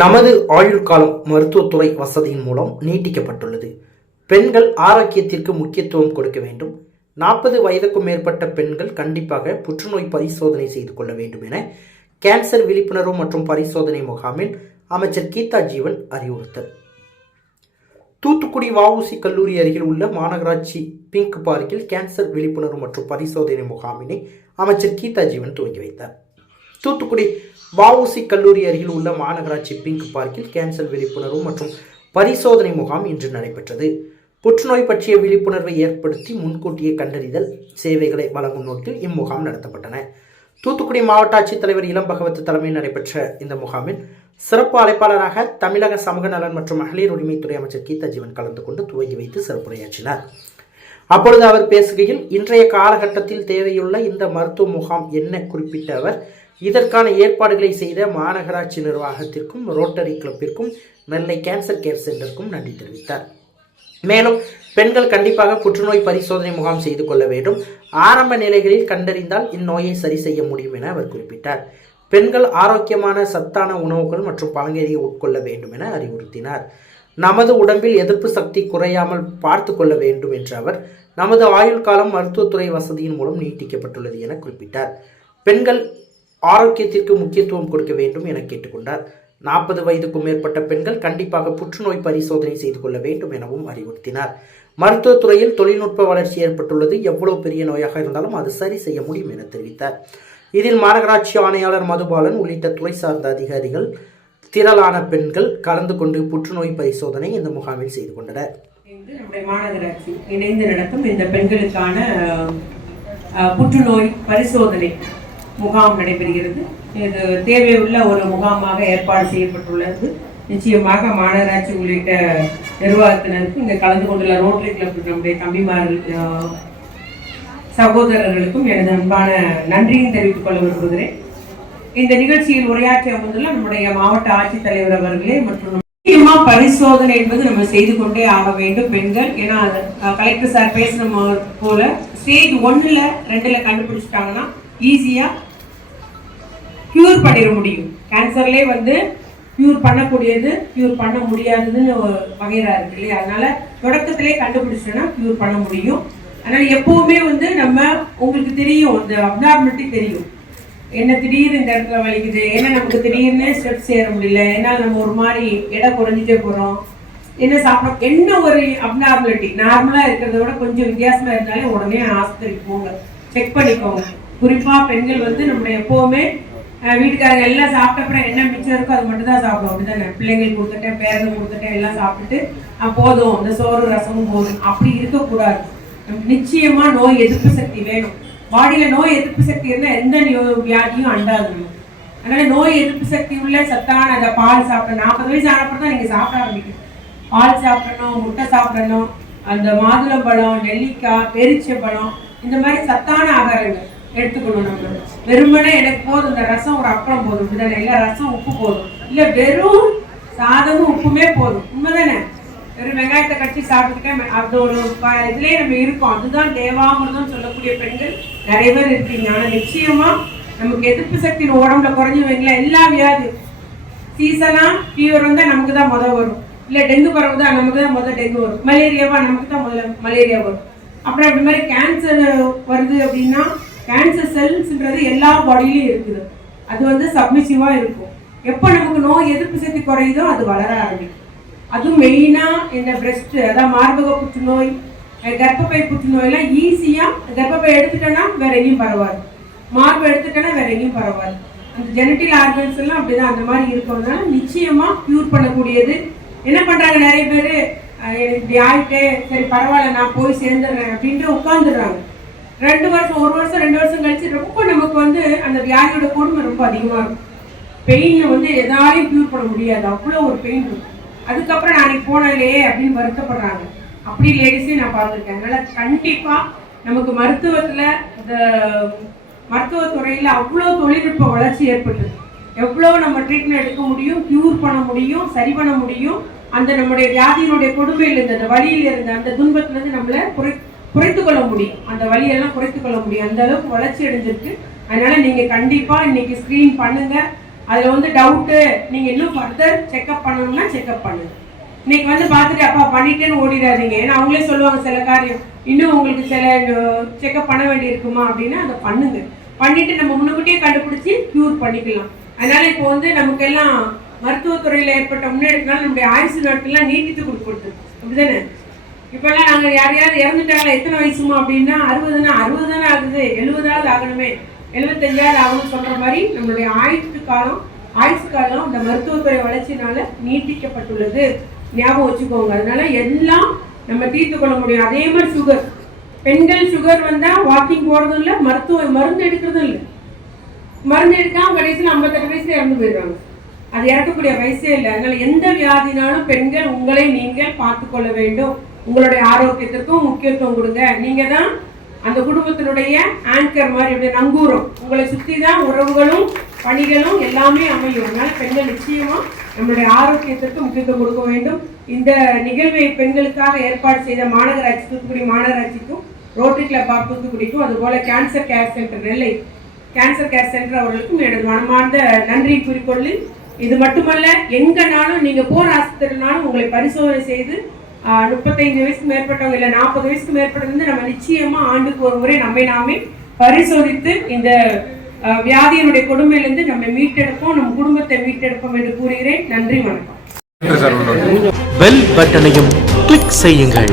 நமது ஆயுள் காலம் மருத்துவத்துறை வசதியின் மூலம் நீட்டிக்கப்பட்டுள்ளது. பெண்கள் ஆரோக்கியத்திற்கு முக்கியத்துவம் கொடுக்க வேண்டும். நாற்பது வயதுக்கும் மேற்பட்ட பெண்கள் கண்டிப்பாக புற்றுநோய் பரிசோதனை செய்து கொள்ள வேண்டும் என கேன்சர் விழிப்புணர்வு மற்றும் பரிசோதனை முகாமில் அமைச்சர் கீதா ஜீவன் அறிவுறுத்தல். தூத்துக்குடி வஉசி கல்லூரி அருகில் உள்ள மாநகராட்சி பிங்க் பார்க்கில் கேன்சர் விழிப்புணர்வு மற்றும் பரிசோதனை முகாமினை அமைச்சர் கீதா ஜீவன் துவங்கி வைத்தார். தூத்துக்குடி வஉசி கல்லூரி அருகில் உள்ள மாநகராட்சி பிங்க் பார்க்கில் கேன்சர் விழிப்புணர்வு மற்றும் பரிசோதனை முகாம் இன்று நடைபெற்றது. புற்றுநோய் பற்றிய விழிப்புணர்வை ஏற்படுத்தி முன்கூட்டியே கண்டறிதல் சேவைகளை வழங்கும் நோக்கில் இம்முகாம் நடத்தப்பட்டன. தூத்துக்குடி மாவட்ட ஆட்சித்தலைவர் இளம் பகவத் தலைமையில் நடைபெற்ற இந்த முகாமில் சிறப்பு அழைப்பாளராக தமிழக சமூக நலன் மற்றும் மகளிர் உரிமைத்துறை அமைச்சர் கீதா ஜீவன் கலந்து கொண்டு துவங்கி வைத்து சிறப்புரையாற்றினார். அப்பொழுது அவர் பேசுகையில் இன்றைய காலகட்டத்தில் தேவையுள்ள இந்த மருத்துவ முகாம் என்ன குறிப்பிட்ட அவர் இதற்கான ஏற்பாடுகளை செய்த மாநகராட்சி நிர்வாகத்திற்கும் ரோட்டரி கிளப்பிற்கும் நெல்லை கேன்சர் கேர் சென்டருக்கும் நன்றி தெரிவித்தார். மேலும் பெண்கள் கண்டிப்பாக புற்றுநோய் பரிசோதனை முகாம் செய்து கொள்ள வேண்டும். ஆரம்ப நிலைகளில் கண்டறிந்தால் இந்நோயை சரி செய்ய முடியும் என அவர் குறிப்பிட்டார். பெண்கள் ஆரோக்கியமான சத்தான உணவுகள் மற்றும் பழங்கறியை உட்கொள்ள வேண்டும் என அறிவுறுத்தினார். நமது உடம்பில் எதிர்ப்பு சக்தி குறையாமல் பார்த்து கொள்ள வேண்டும் என்ற அவர் நமது ஆயுள் காலம் மருத்துவத்துறை வசதியின் மூலம் நீட்டிக்கப்பட்டுள்ளது என குறிப்பிட்டார். பெண்கள் ஆரோக்கியத்திற்கு முக்கியத்துவம் கொடுக்க வேண்டும் என கேட்டுக்கொண்டார். நாற்பது வயதுக்கும் மேற்பட்ட பெண்கள் கண்டிப்பாக புற்றுநோய் பரிசோதனை செய்து கொள்ள வேண்டும் எனவும் அறிவுறுத்தினார். மருத்துவத்துறையில் தொழில்நுட்ப வளர்ச்சி ஏற்பட்டுள்ளது. எவ்வளவு பெரிய நோயாக இருந்தாலும் அது சரி செய்ய முடியும் என தெரிவித்தார். இதில் மாநகராட்சி ஆணையாளர் மதுபாலன் உள்ளிட்ட துறை சார்ந்த அதிகாரிகள் திரளான பெண்கள் கலந்து கொண்டு புற்றுநோய் பரிசோதனை இந்த முகாமில் செய்து கொண்டனர். நம்முடைய மாநகராட்சி இணைந்து நடத்தும் இந்த பெண்களுக்கான புற்றுநோய் பரிசோதனை முகாம் நடைபெறுகிறது. இது தேவையுள்ள ஒரு முகாமாக ஏற்பாடு செய்யப்பட்டுள்ளது. நிச்சயமாக மாநகராட்சி உள்ளிட்ட நிர்வாகத்தினருக்கும் இங்கே கலந்து கொண்டுள்ள ரோட்டரி கிளப் நம்முடைய தம்பிமார்கள் சகோதரர்களுக்கும் எனது அன்பான நன்றியும் தெரிவித்துக் கொள்ள விரும்புகிறேன். இந்த நிகழ்ச்சியில் உரையாற்றி அமர்ந்துள்ள நம்முடைய மாவட்ட ஆட்சித்தலைவர் அவர்களே மற்றும் முக்கியமா பரிசோதனை என்பது நம்ம செய்து கொண்டே ஆக வேண்டும் பெண்கள். ஏன்னா கலெக்டர் சார் பேசின போல ஸ்டேஜ் ஒன்னுல ரெண்டுல கண்டுபிடிச்சிட்டாங்கன்னா ஈஸியா க்யூர் பண்ணிட முடியும். கேன்சர்லேயே வந்து க்யூர் பண்ணக்கூடியது க்யூர் பண்ண முடியாததுன்னு ஒரு வகைரா இருக்கு இல்லையா? அதனால தொடக்கத்திலே கண்டுபிடிச்சோன்னா க்யூர் பண்ண முடியும். அதனால் எப்போவுமே வந்து நம்ம உங்களுக்கு தெரியும் இந்த அப்னார்மலிட்டி தெரியும். என்ன திடீர்னு இந்த இடத்துல வலிக்குது என்ன நமக்கு திடீர்னு ஸ்டெப்ஸ் ஏற முடியல ஏன்னா நம்ம ஒரு மாதிரி எடை குறைஞ்சிட்டே போகிறோம் என்ன சாப்பிடும் என்ன ஒரு அப்னார்மலிட்டி நார்மலாக இருக்கிறத விட கொஞ்சம் வித்தியாசமாக இருந்தாலே உடனே ஆஸ்பத்திரிக்கு போங்க. செக் பண்ணிக்கோங்க. குறிப்பாக பெண்கள் வந்து நம்ம எப்போவுமே வீட்டுக்காரங்க எல்லாம் சாப்பிட்ட அப்புறம் என்ன மிச்சம் இருக்கோ அது மட்டும் தான் சாப்பிடும். அப்படிதானே? பிள்ளைங்களுக்கு கொடுத்துட்டேன் பேரனுக்கு கொடுத்துட்டேன் எல்லாம் சாப்பிட்டுட்டு போதும். இந்த சோறு ரசமும் போதும். அப்படி இருக்கக்கூடாது. நிச்சயமா நோய் எதிர்ப்பு சக்தி வேணும். பாடியில நோய் எதிர்ப்பு சக்தி இருந்தால் எந்த வியாதியும் அண்டாது. நமக்கு அதனால நோய் எதிர்ப்பு சக்தி உள்ள சத்தான அந்த பால் சாப்பிடணும். நாற்பது வயசு ஆனப்பறம் தான் நீங்கள் சாப்பிட ஆரம்பிக்கணும். பால் சாப்பிடணும் முட்டை சாப்பிடணும் அந்த மாதுளம்பழம் நெல்லிக்காய் பெரிச்சம்பழம் இந்த மாதிரி சத்தான ஆகாரங்கள். எடுத்துக்கணும் நம்ம. வெறுமனே எனக்கு போதும் இந்த ரசம் ஒரு அப்பளம் போதும் இப்படிதானே? இல்லை ரசம் உப்பு போதும். இல்லை வெறும் சாதமும் உப்புமே போதும். உண்மைதானே? வெறும் வெங்காயத்தை கட்டி சாப்பிட்டுக்க அது ஒரு இதுலேயே நம்ம இருக்கோம். அதுதான் தேவாமிரதம் சொல்லக்கூடிய பெண்கள் நிறைய பேர் இருக்கீங்க ஆனால் நிச்சயமா நமக்கு எதிர்ப்பு சக்தி உடம்புல குறைஞ்சு வைங்களேன் எல்லா வியாதி சீசனா ஃபீவர் வந்தால் நமக்கு தான் முதல் வரும். இல்லை டெங்கு பரவு தான் நமக்கு தான் முத டெங்கு வரும். மலேரியாவா நமக்கு தான் முதல்ல மலேரியா வரும். அப்புறம் அப்படி மாதிரி கேன்சர் வருது அப்படின்னா கேன்சர் செல்ஸ்ன்றது எல்லா பாடியிலையும் இருக்குது. அது வந்து சப்மிசிவாக இருக்கும். எப்போ நமக்கு நோய் எதிர்ப்பு சக்தி குறையுதோ அது வளர ஆரம்பிக்கும். அதுவும் மெயினாக இந்த பிரஸ்ட் அதான் மார்பக புற்றுநோய் கர்ப்பப்பை புற்றுநோயெல்லாம் ஈஸியாக கர்ப்பப்பை எடுத்துட்டோன்னா வேற எங்கேயும் பரவாது. மார்பு எடுத்துட்டோன்னா வேற எங்கேயும் பரவாது. அந்த ஜெனட்டில் ஆர்கன்ஸ் எல்லாம் அப்படிதான். அந்த மாதிரி இருக்கிறதுனால நிச்சயமாக க்யூர் பண்ணக்கூடியது. என்ன பண்ணுறாங்க நிறைய பேர்? எனக்கு இப்படி ஆயிட்டே சரி பரவாயில்ல நான் போய் சேர்ந்துடுறேன் அப்படின்ட்டு உட்காந்துடுறாங்க ரெண்டு வருஷம் ஒரு வருஷம் ரெண்டு வருஷம் கழிச்சு ரொம்ப நமக்கு வந்து அந்த வியாதியோட கொடுமை ரொம்ப அதிகமாக இருக்கும். பெயின் வந்து எதாலையும் க்யூர் பண்ண முடியாது. அவ்வளோ ஒரு பெயின் இருக்கும். அதுக்கப்புறம் நாளைக்கு போனலையே அப்படின்னு வருத்தப்படுறாங்க. அப்படி லேடிஸையும் நான் பார்த்துருக்கேன். அதனால் கண்டிப்பாக நமக்கு மருத்துவத்தில் இந்த மருத்துவத்துறையில் அவ்வளோ தொழில்நுட்ப வளர்ச்சி ஏற்பட்டது. எவ்வளோ நம்ம ட்ரீட்மெண்ட் எடுக்க முடியும் க்யூர் பண்ண முடியும் சரி பண்ண முடியும். அந்த நம்முடைய வியாதியினுடைய கொடுமையில் இருந்த அந்த வழியில் இருந்த அந்த துன்பத்துலேருந்து இருந்து குறை குறைத்து கொள்ள முடியும். அந்த வழியெல்லாம் குறைத்து கொள்ள முடியும். அந்த அளவுக்கு வளர்ச்சி அடைஞ்சிருக்கு. அதனால நீங்க கண்டிப்பா இன்னைக்கு ஸ்கிரீன் பண்ணுங்க. அதுல வந்து டவுட்டு நீங்க இன்னும் ஃபர்தர் செக்அப் பண்ணணும்னா செக்அப் பண்ணுங்க. இன்னைக்கு வந்து பார்த்துட்டு அப்பா பண்ணிட்டேன்னு ஓடிடாதீங்க. ஏன்னா அவங்களே சொல்லுவாங்க சில காரியம் இன்னும் உங்களுக்கு சில செக்அப் பண்ண வேண்டி இருக்குமா அப்படின்னா அதை பண்ணுங்க. பண்ணிட்டு நம்ம முன்னுக்கூட்டியே கண்டுபிடிச்சி க்யூர் பண்ணிக்கலாம். அதனால இப்போ வந்து நமக்கு எல்லாம் மருத்துவத்துறையில் ஏற்பட்ட முன்னேற்றத்தினால நம்முடைய ஆயுசு நாட்கள்லாம் நீட்டித்து கொடுத்துருக்கு. அப்படிதானே? இப்பெல்லாம் நாங்கள் யாரையாவது இறந்துட்டாங்களா? எத்தனை வயசுமா அப்படின்னா அறுபதுனா அறுபது தானே ஆகுது. எழுபதாவது ஆகணுமே. எழுபத்தஞ்சாவது ஆகணும்னு சொல்கிற மாதிரி நம்மளுடைய ஆயுத்து காலம் ஆயுசு காலம் இந்த மருத்துவத்துறை வளர்ச்சினால நீட்டிக்கப்பட்டுள்ளது. ஞாபகம் வச்சுக்கோங்க. அதனால எல்லாம் நம்ம தீர்த்து கொள்ள முடியும். அதே மாதிரி சுகர் பெண்கள் சுகர் வந்தா வாக்கிங் போறதும் இல்லை மருத்துவ மருந்து எடுக்கிறதும் இல்லை. மருந்து எடுக்காம கடைசியில் ஐம்பத்தெட்டு வயசுல இறந்து போயிடுறாங்க. அது இறக்கக்கூடிய வயசே இல்லை. அதனால எந்த வியாதினாலும் பெண்கள் உங்களை நீங்கள் பார்த்து கொள்ள வேண்டும். உங்களுடைய ஆரோக்கியத்திற்கும் முக்கியத்துவம் கொடுங்க. நீங்க தான் அந்த குடும்பத்தினுடைய ஆங்கர் மாதிரி அப்படியே நங்கூரம். உங்களை சுத்தி தான் உறவுகளும் பணிகளும் எல்லாமே அமையும். அதனால பெண்கள் நிச்சயமா நம்மளுடைய ஆரோக்கியத்திற்கு முக்கியத்துவம் கொடுக்க வேண்டும். இந்த நிகழ்வை பெண்களுக்காக ஏற்பாடு செய்த மாநகராட்சி தூத்துக்குடி மாநகராட்சிக்கும் ரோட்டரி கிளப் ஆஃப் தூத்துக்குடிக்கும் அதுபோல cancer care centre Nellai cancer care centre அவர்களுக்கும் எனது மனமார்ந்த நன்றி குறிக்கொள்ளி. இது மட்டுமல்ல எங்கனாலும் நீங்க போர் ஆஸ்பத்திரினாலும் உங்களை பரிசோதனை செய்து முப்பத்தைந்து வயசுக்கு மேற்பட்டவங்க இல்ல நாற்பது வயசுக்கு மேற்பட்டவங்க வந்து நம்ம நிச்சயமா ஆண்டுக்கு ஒரு முறை நம்மை நாமே பரிசோதித்து இந்த வியாதியினுடைய கொடுமையிலிருந்து நம்ம மீட்டெடுப்போம் நம் குடும்பத்தை மீட்டெடுப்போம் என்று கூறுகிறேன். நன்றி வணக்கம். பெல் பட்டனையும் கிளிக் செய்யுங்கள்.